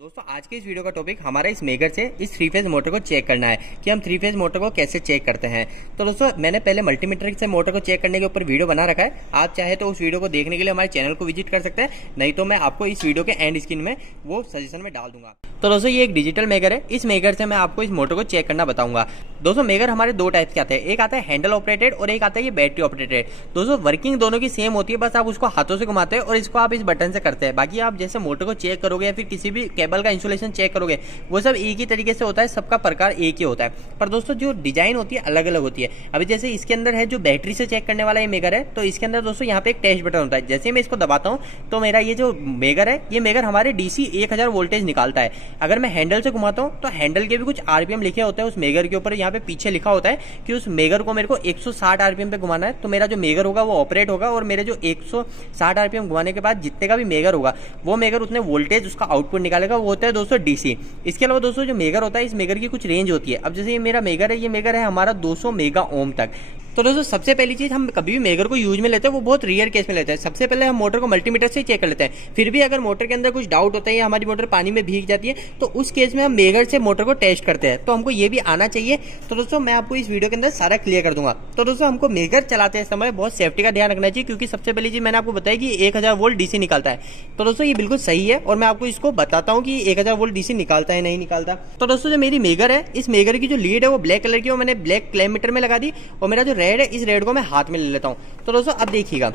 दोस्तों आज के इस वीडियो का टॉपिक हमारा इस मेगर से इस थ्री फेज मोटर को चेक करना है कि हम थ्री फेज मोटर को कैसे चेक करते हैं। तो दोस्तों मैंने पहले मल्टीमीटर से मोटर को चेक करने के ऊपर वीडियो बना रखा है। आप चाहे तो उस वीडियो को देखने के लिए हमारे चैनल को विजिट कर सकते हैं, नहीं तो मैं आपको इस वीडियो के एंड स्क्रीन में वो सजेशन में डाल दूंगा। तो दोस्तों ये एक डिजिटल मेगर है। इस मेगर से मैं आपको इस मोटर को चेक करना बताऊंगा। दोस्तों मेगर हमारे दो टाइप के आते हैं, एक आता है हैंडल ऑपरेटेड और एक आता है ये बैटरी ऑपरेटेड। दोस्तों वर्किंग दोनों की सेम होती है, बस आप उसको हाथों से घुमाते हैं और इसको आप इस बटन से करते हैं। बाकी आप जैसे मोटर को चेक करोगे या फिर किसी भी केबल का इंसुलेशन चेक करोगे वो सब एक ही तरीके से होता है, सबका प्रकार एक ही होता है। पर दोस्तों जो डिजाइन होती है अलग अलग होती है। अभी जैसे इसके अंदर है जो बैटरी से चेक करने वाला ये मेगर है, तो इसके अंदर दोस्तों यहाँ पे एक टेस्ट बटन होता है। जैसे मैं इसको दबाता हूँ तो मेरा ये जो मेगर है ये मेगर हमारे डीसी 1000 वोल्टेज निकालता है। अगर मैं हैंडल से घुमाता हूँ तो हैंडल के भी कुछ आरपीएम लिखे होते हैं उस मेगर के ऊपर। यहाँ पे पीछे लिखा होता है कि उस मेगर को मेरे को 160 आरपीएम पे घुमाना है, तो मेरा जो मेगर होगा वो ऑपरेट होगा और मेरे जो 160 आरपीएम घुमाने के बाद जितने का भी मेगर होगा वो मेगर उतने वोल्टेज उसका आउटपुट निकालेगा। वो होता है दोस्तों डीसी। इसके अलावा दोस्तों जो मेगर होता है इस मेगर की कुछ रेंज होती है। अब जैसे ये मेरा मेगर है, ये मेगर है हमारा 200 मेगा ओम तक। तो दोस्तों सबसे पहली चीज हम कभी भी मेगर को यूज में लेते हैं वो बहुत रेयर केस में लेते हैं। सबसे पहले हम मोटर को मल्टीमीटर से चेक कर लेते हैं। फिर भी अगर मोटर के अंदर कुछ डाउट होता है या हमारी मोटर पानी में भीग जाती है तो उस केस में हम मेगर से मोटर को टेस्ट करते हैं। तो हमको ये भी आना चाहिए। तो दोस्तों मैं आपको इस वीडियो के अंदर सारा क्लियर कर दूंगा। तो दोस्तों हमको मेगर चलाते समय बहुत सेफ्टी का ध्यान रखना चाहिए, क्योंकि सबसे पहली चीज मैंने आपको बताया कि 1000 वोल्ट डीसी निकालता है। तो दोस्तों ये बिल्कुल सही है और मैं आपको इसको बताता हूँ कि 1000 वोल्ट डीसी निकालता है नहीं निकालता। तो दोस्तों जो मेरी मेगर है इस मेगर की जो लीड है वो ब्लैक कलर की, वो मैंने ब्लैक क्लैम मीटर में लगा दी और मेरा जो रेड है इस रेड को मैं हाथ में ले लेता हूं। तो दोस्तों अब देखिएगा,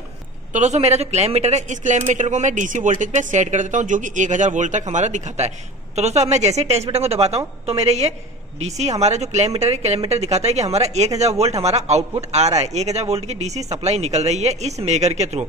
तो दोस्तों मेरा जो क्लैम मीटर है इस क्लैम मीटर को मैं डीसी वोल्टेज पे सेट कर देता हूं जो कि 1000 वोल्ट तक हमारा दिखाता है। तो दोस्तों अब मैं जैसे टेस्ट बटन को दबाता हूं तो मेरे ये डीसी हमारा जो क्लैम मीटर है, क्लैम मीटर दिखाता है कि हमारा 1000 वोल्ट हमारा आउटपुट आ रहा है। 1000 वोल्ट की डीसी सप्लाई निकल रही है इस मेगर के थ्रू।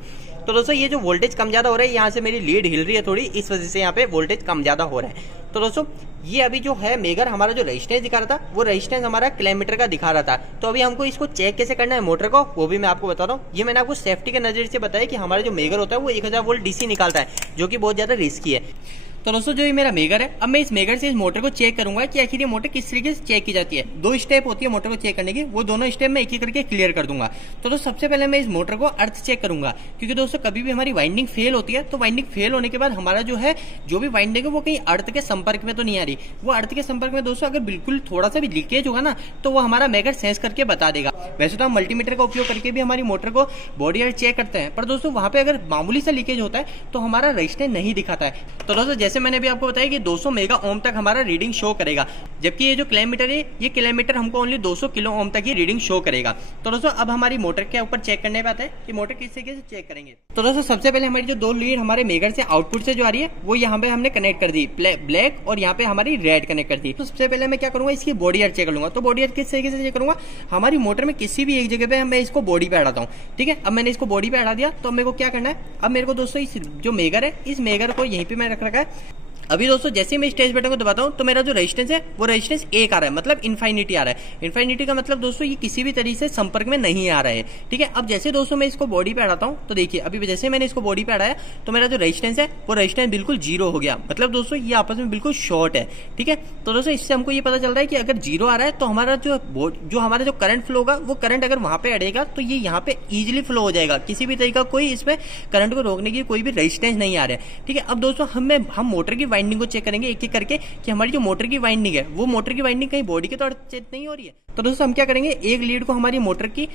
तो दोस्तों ये जो वोल्टेज कम ज्यादा हो रहा है, यहाँ से मेरी लीड हिल रही है थोड़ी, इस वजह से यहाँ पे वोल्टेज कम ज्यादा हो रहा है। तो दोस्तों ये अभी जो है मेगर हमारा जो रेजिस्टेंस दिखा रहा था वो रेजिस्टेंस हमारा क्लैम मीटर का दिखा रहा था। तो अभी हमको इसको चेक कैसे करना है मोटर को वो भी मैं आपको बता रहा हूँ। ये मैंने आपको सेफ्टी के नजर से बताया कि हमारा जो मेगर होता है वो 1000 वोल्ट डीसी निकालता है, जो कि बहुत ज्यादा रिस्की है। तो दोस्तों जो ये मेरा मेगर है, अब मैं इस मेगर से इस मोटर को चेक करूंगा कि आखिर ये मोटर किस तरीके से चेक की जाती है। दो स्टेप होती है मोटर को चेक करने की, वो दोनों स्टेप मैं एक एक करके क्लियर कर दूंगा। तो दोस्तों सबसे पहले मैं इस मोटर को अर्थ चेक करूंगा, क्योंकि दोस्तों कभी भी हमारी वाइंडिंग फेल होती है तो वाइंडिंग फेल होने के बाद हमारा जो है जो भी वाइंडिंग है वो कहीं अर्थ के संपर्क में तो नहीं आ रही। वो अर्थ के संपर्क में दोस्तों अगर बिल्कुल थोड़ा सा भी लीकेज होगा ना तो वो हमारा मेगर सेंस करके बता देगा। वैसे तो हम मल्टीमीटर का उपयोग करके भी हमारी मोटर को बॉडी अर्थ चेक करते हैं, पर दोस्तों वहां पे अगर मामूली सा लीकेज होता है तो हमारा रेजिस्टेंस नहीं दिखाता है। तो दोस्तों जैसे मैंने भी आपको बताया 200 मेगा ओम तक हमारा रीडिंग शो करेगा, जबकि ये जो क्लैम मीटर है ये क्लैम मीटर हमको ओनली 200 किलो ओम तक ही रीडिंग शो करेगा। तो दोस्तों अब हमारी मोटर के ऊपर चेक करने पे आता है कि मोटर किस तरीके से चेक करेंगे। तो दोस्तों सबसे पहले हमारी जो दो लीड हमारे मेगर से आउटपुट से जो आ रही है वो यहाँ पे हमने कनेक्ट कर दी, ब्लैक और यहाँ पे हमारी रेड कनेक्ट कर दी। तो सबसे पहले मैं क्या करूंगा, इसकी बॉडी अर्थ चेक कर लूंगा। तो बॉडी अर्थ किस तरीके से चेक करूंगा, हमारी मोटर में किसी भी एक जगह पे मैं इसको बॉडी पे अड़ाता हूँ। ठीक है, अब मैंने इसको बॉडी पे अड़ा दिया तो मेरे को क्या करना है, अब मेरे को दोस्तों इस जो मेगर है इस मेगर को यहीं पे मैं रख रखा है। अभी दोस्तों जैसे ही मैं स्टेज बटन को दबाता हूं तो मेरा जो रेजिस्टेंस है वो रेजिस्टेंस 1 आ रहा है, मतलब इनफाइनिटी आ रहा है। इनफाइनिटी का मतलब दोस्तों ये किसी भी तरीके से संपर्क में नहीं आ रहा है। ठीक है, अब जैसे दोस्तों मैं इसको बॉडी पे अड़ाता हूं तो देखिए अभी जैसे मैंने इसको बॉडी पे अड़ाया तो मेरा जो रेजिस्टेंस है वो रेजिस्टेंस बिल्कुल 0 हो गया, मतलब दोस्तों ये आपस में बिल्कुल शॉर्ट है। ठीक है, तो दोस्तों इससे हमको ये पता चल रहा है कि अगर 0 आ रहा है तो हमारा जो हमारा जो करंट फ्लो होगा वो करंट अगर वहां पे अड़ेगा तो ये यहाँ पे इजिली फ्लो हो जाएगा, किसी भी तरीका कोई इसमें करंट को रोकने की कोई भी रेजिस्टेंस नहीं आ रहा है। ठीक है, अब दोस्तों हम मोटर की वाइंडिंग को चेक करेंगे एक करके कि हमारी जो मोटर की वाइंडिंग है वो मोटर की वाइंडिंग कहीं बॉडी के तौर से नहीं हो रही है। तो दोस्तों हम क्या करेंगे, एक लीड को हमारी मोटर की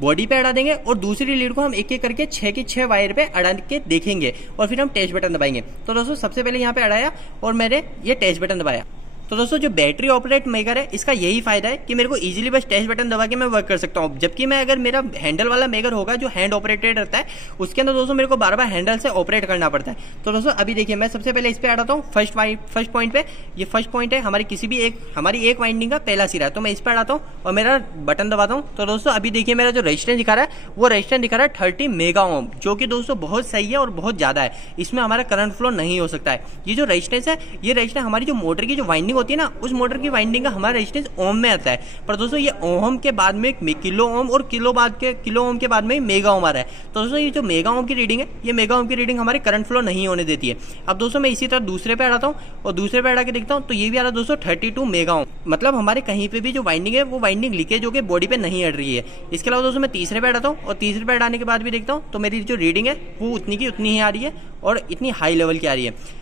बॉडी पे अड़ा देंगे और दूसरी लीड को हम एक एक करके 6 की 6 वायर पे अड़ा के देखेंगे और फिर हम टेस्ट बटन दबाएंगे। तो दोस्तों सबसे पहले यहाँ पे अड़ाया और मैंने ये टेस्ट बटन दबाया। तो दोस्तों जो बैटरी ऑपरेट मेगर है इसका यही फायदा है कि मेरे को इजीली बस टेस्ट बटन दबा के मैं वर्क कर सकता हूँ। जबकि मैं अगर मेरा हैंडल वाला मेगर होगा जो हैंड ऑपरेटेड रहता है उसके अंदर दोस्तों मेरे को बार बार हैंडल से ऑपरेट करना पड़ता है। तो दोस्तों अभी देखिए मैं सबसे पहले इस पे अड़ाता हूँ फर्स्ट पॉइंट पे। ये फर्स्ट पॉइंट है हमारी किसी भी हमारी एक वाइंडिंग का पहला सिरा है, तो मैं इस पे अड़ाता हूँ और मेरा बटन दबाता हूँ। तो दोस्तों अभी देखिए मेरा जो रेजिस्टेंस दिखा रहा है वो रेजिस्टेंस दिखा रहा है 30 मेगा ओम, जो कि दोस्तों बहुत सही है और बहुत ज्यादा है। इसमें हमारा करंट फ्लो नहीं हो सकता है। ये जो रेजिस्टेंस है ये रेजिस्टेंस हमारी जो मोटर की जो वाइंडिंग होती है ना उस मोटर की वाइंडिंग का हमारा रेजिस्टेंस ओम में आता है, पर दोस्तों ये ओम के बाद में किलो ओम और किलो ओम के बाद में मेगा ओम आ रहा है। तो दोस्तों ये जो मेगा ओम की रीडिंग है ये मेगा ओम की रीडिंग हमारे करंट फ्लो नहीं होने देती है। अब दोस्तों मैं इसी तरह दूसरे पे अड़ाता हूँ और दूसरे पे अड़ा के देखता हूँ तो ये भी आ रहा है दोस्तों 32 मेगा ओम, मतलब हमारे कहीं पे भी जो वाइंडिंग है वो वाइंडिंग लीकेज होकर बॉडी पे नहीं अड़ रही है। इसके अलावा दोस्तों मैं तीसरे पे अड़ाता हूँ और तीसरे पे अड़ाने के बाद भी देखता हूँ तो मेरी जो रीडिंग है वो उतनी की उतनी ही आ रही है और इतनी हाई लेवल की आ रही है।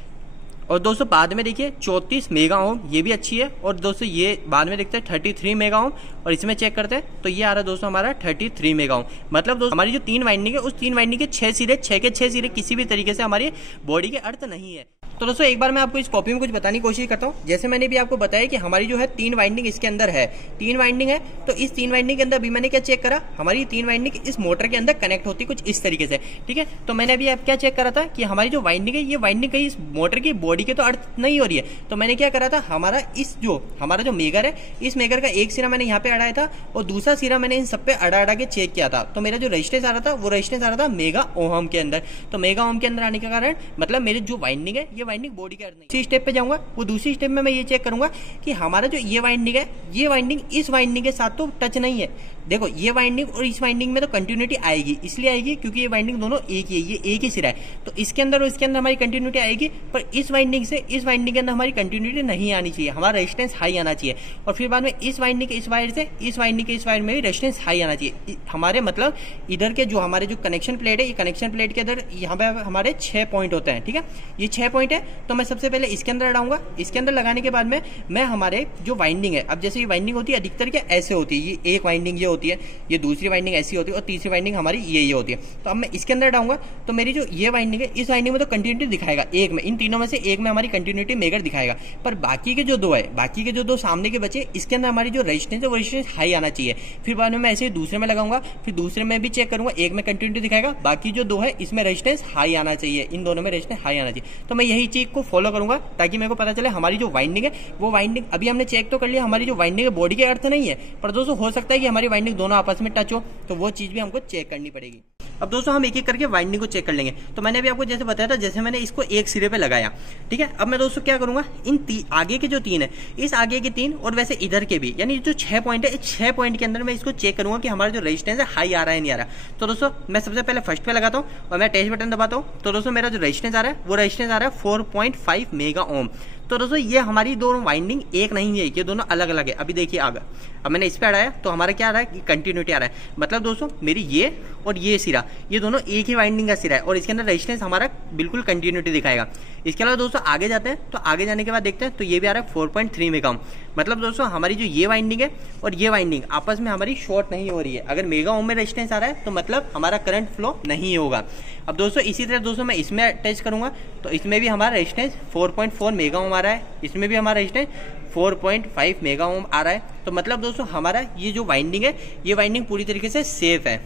और दोस्तों बाद में देखिए 34 मेगा ओम, ये भी अच्छी है। और दोस्तों ये बाद में देखते हैं 33 मेगा ओम, और इसमें चेक करते हैं तो ये आ रहा है दोस्तों हमारा 33 मेगा ओम। मतलब दोस्तों हमारी जो 3 वाइंडिंग है उस 3 वाइंडिंग के 6 सिरे, 6 के 6 सिरे किसी भी तरीके से हमारी बॉडी के अर्थ नहीं है। तो दोस्तों एक बार मैं आपको इस कॉपी में कुछ बताने की कोशिश करता हूँ। जैसे मैंने भी आपको बताया कि हमारी जो है 3 वाइंडिंग इसके अंदर है, 3 वाइंडिंग है। तो इस 3 वाइंडिंग के अंदर अभी मैंने क्या चेक करा, हमारी 3 वाइंडिंग इस मोटर के अंदर कनेक्ट होती कुछ इस तरीके से, ठीक है। तो मैंने अभी क्या चेक करा था कि हमारी जो वाइंडिंग है ये वाइंडिंग कहीं इस मोटर की बॉडी के तो अर्थ नहीं हो रही है। तो मैंने क्या करा था, हमारा जो मेगर है, इस मेगर का एक सिरा मैंने यहाँ पे अड़ाया था और दूसरा सिरा मैंने इन सब पे अड़ा के चेक किया था। तो मेरा जो रेजिस्टेंस आ रहा था वो रेजिस्टेंस आ रहा था मेगा ओम के अंदर। तो मेगा ओम के अंदर आने के कारण मतलब मेरी जो वाइंडिंग है ये वाइंडिंग बॉडी के अर्थ नहीं। दूसरी स्टेप पे जाऊंगा, वो दूसरी स्टेप में मैं ये चेक करूंगा कि हमारा जो ये वाइंडिंग है, ये वाइंडिंग इस वाइंडिंग के साथ तो टच नहीं है। देखो ये वाइंडिंग और इस वाइंडिंग में तो कंटिन्यूटी आएगी, इसलिए आएगी क्योंकि ये वाइंडिंग दोनों एक ही है, ये एक ही सिरा है। तो इसके अंदर और इसके अंदर हमारी कंटिन्यूटी आएगी, पर इस वाइंडिंग से इस वाइंडिंग के अंदर हमारी कंटिन्यूटी नहीं आनी चाहिए, हमारा रेजिस्टेंस हाई आना चाहिए। और फिर बाद में इस वाइंडिंग के इस वायर से इस वाइंडिंग के इस वायर में भी रेजिस्टेंस हाई आना चाहिए। हमारे मतलब इधर के जो हमारे जो कनेक्शन प्लेट है, ये कनेक्शन प्लेट के अंदर यहाँ पे हमारे 6 पॉइंट होते हैं, ठीक है। ये 6 पॉइंट है। तो मैं सबसे पहले इसके अंदर लगाऊंगा। इसके अंदर लगाने के बाद में मैं हमारे जो वाइंडिंग है, अब जैसे ये वाइंडिंग होती है अधिकतर क्या ऐसे होती है, ये एक वाइंडिंग ये होती है, ये दूसरी वाइंडिंग ऐसी होती है और तीसरी वाइंडिंग हमारी ये होती है। तो अब मैं इसके अंदर डालूंगा तो मेरी जो ये वाइंडिंग है, इस वाइंडिंग में तो कंटिन्यूटी दिखाएगा, एक में इन तीनों में से एक में हमारी कंटिन्यूटी मेगर दिखाएगा। पर बाकी के जो दो है, बाकी के जो दो सामने के बचे, इसके अंदर हमारी जो रेजिस्टेंस है वो रेजिस्टेंस हाई आना चाहिए। फिर बाद में मैं ऐसे दूसरे में लगाऊंगा, फिर दूसरे में भी चेक करूंगा, एक में कंटिन्यूटी दिखाएगा, बाकी जो दो है इसमें रेजिस्टेंस हाई आना चाहिए, इन दोनों में रेजिस्टेंस हाई आना चाहिए। तो मैं यही चीज को फॉलो करूंगा ताकि मेरे को पता चले हमारी जो वाइंडिंग है वो वाइंडिंग अभी हमने चेक तो कर लिया, हमारी जो वाइंडिंग है बॉडी के अर्थ नहीं है, पर दोस्तों हो सकता है कि हमारी वाइंडिंग दोनों आपस में टच हो, तो वो चीज भी हमको चेक करनी पड़ेगी। अब दोस्तों हम एक एक करके वाइंडिंग को चेक कर लेंगे। तो मैंने अभी आपको जैसे बताया था, जैसे मैंने इसको एक सिरे पे लगाया, ठीक है। अब मैं दोस्तों क्या करूंगा, इन आगे के जो 3 है, इस आगे के 3 और वैसे इधर के भी, यानी जो 6 पॉइंट है, इस 6 पॉइंट के अंदर मैं इसको चेक करूंगा कि हमारा जो रेजिस्टेंस है हाई आ रहा है नहीं आ रहा। तो दोस्तों मैं सबसे पहले फर्स्ट पे लगाता हूँ और मैं टेस्ट बटन दबाता हूँ। तो दोस्तों मेरा जो रेजिस्टेंस आ रहा है वो रेजिस्टेंस आ रहा है 4.5 मेगा ओम। तो दोस्तों ये हमारी दोनों वाइंडिंग एक नहीं है, ये दोनों अलग अलग है। अभी देखिए आगे, अब मैंने इस पे अड़ाया तो हमारा क्या आ रहा है कि कंटिन्यूटी आ रहा है। मतलब दोस्तों मेरी ये और ये सिरा, ये दोनों एक ही वाइंडिंग का सिरा है और इसके अंदर रेजिस्टेंस हमारा बिल्कुल कंटिन्यूटी दिखाएगा। इसके अलावा दोस्तों आगे जाते हैं, तो आगे जाने के बाद देखते हैं तो ये भी आ रहा है 4.3 मेगा ओम। मतलब दोस्तों हमारी जो ये वाइंडिंग है और ये वाइंडिंग आपस में हमारी शॉर्ट नहीं हो रही है। अगर मेगा ओम में रेजिस्टेंस आ रहा है तो मतलब हमारा करंट फ्लो नहीं होगा। अब दोस्तों इसी तरह दोस्तों मैं इसमें अटैच करूंगा तो इसमें भी हमारा रेजिस्टेंस 4.4 मेगा ओम आ रहा है, इसमें भी हमारा रेजिस्टेंस 4.5 मेगा ओम आ रहा है। तो मतलब दोस्तों हमारा ये जो वाइंडिंग है, ये वाइंडिंग पूरी तरीके से सेफ है,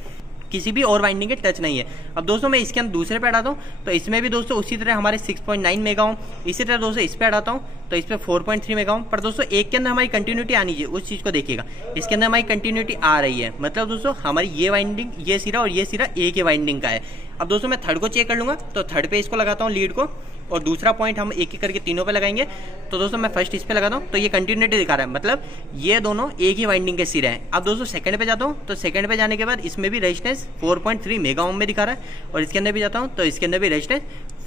किसी भी और वाइंडिंग के टच नहीं है। अब दोस्तों मैं इसके अंदर दूसरे पे अड़ाता हूँ तो इसमें भी दोस्तों उसी तरह हमारे 6.9 मेगा ओम। इसी तरह दोस्तों इस पे अड़ाता हूँ तो इस पे 4.3 मेगा ओम। पर दोस्तों एक के अंदर हमारी कंटिन्यूटी आनी चाहिए, उस चीज को देखिएगा, इसके अंदर हमारी कंटिन्यूटी आ रही है। मतलब दोस्तों हमारी ये वाइंडिंग, ये सिरा और ये सिरा एक ही वाइंडिंग का है। अब दोस्तों मैं थर्ड को चेक कर लूंगा, तो थर्ड पे इसको लगाता हूँ लीड को, और दूसरा पॉइंट हम एक एक करके तीनों पे लगाएंगे। तो दोस्तों मैं फर्स्ट इस पे लगाता हूँ तो ये कंटिन्यूटी दिखा रहा है, मतलब ये दोनों एक ही वाइंडिंग के सिरे हैं। अब दोस्तों सेकंड पे जाता हूँ तो सेकंड पे जाने के बाद इसमें भी रेजिस्टेंस 4.3 मेगा ओम में दिखा रहा है, और इसके अंदर भी जाता हूँ तो इसके अंदर भी रेजिस्टेंस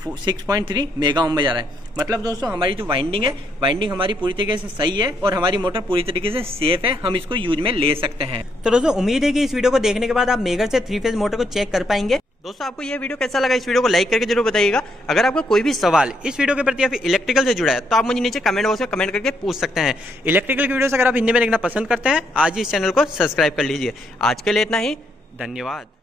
6.3 मेगा ओम में जा रहा है। मतलब दोस्तों हमारी जो वाइंडिंग है, वाइंडिंग हमारी पूरी तरीके से सही है और हमारी मोटर पूरी तरीके से सेफ है, हम इसको यूज में ले सकते हैं। तो दोस्तों उम्मीद है कि इस वीडियो को देखने के बाद आप मेगर से 3 फेज मोटर को चेक कर पाएंगे। दोस्तों आपको ये वीडियो कैसा लगा, इस वीडियो को लाइक करके जरूर बताइएगा। अगर आपको कोई भी सवाल इस वीडियो के प्रति या फिर इलेक्ट्रिकल से जुड़ा है तो आप मुझे नीचे कमेंट बॉक्स में कमेंट करके पूछ सकते हैं। इलेक्ट्रिकल की वीडियोस अगर आप हिंदी में देखना पसंद करते हैं, आज ही इस चैनल को सब्सक्राइब कर लीजिए। आज के लिए इतना ही, धन्यवाद।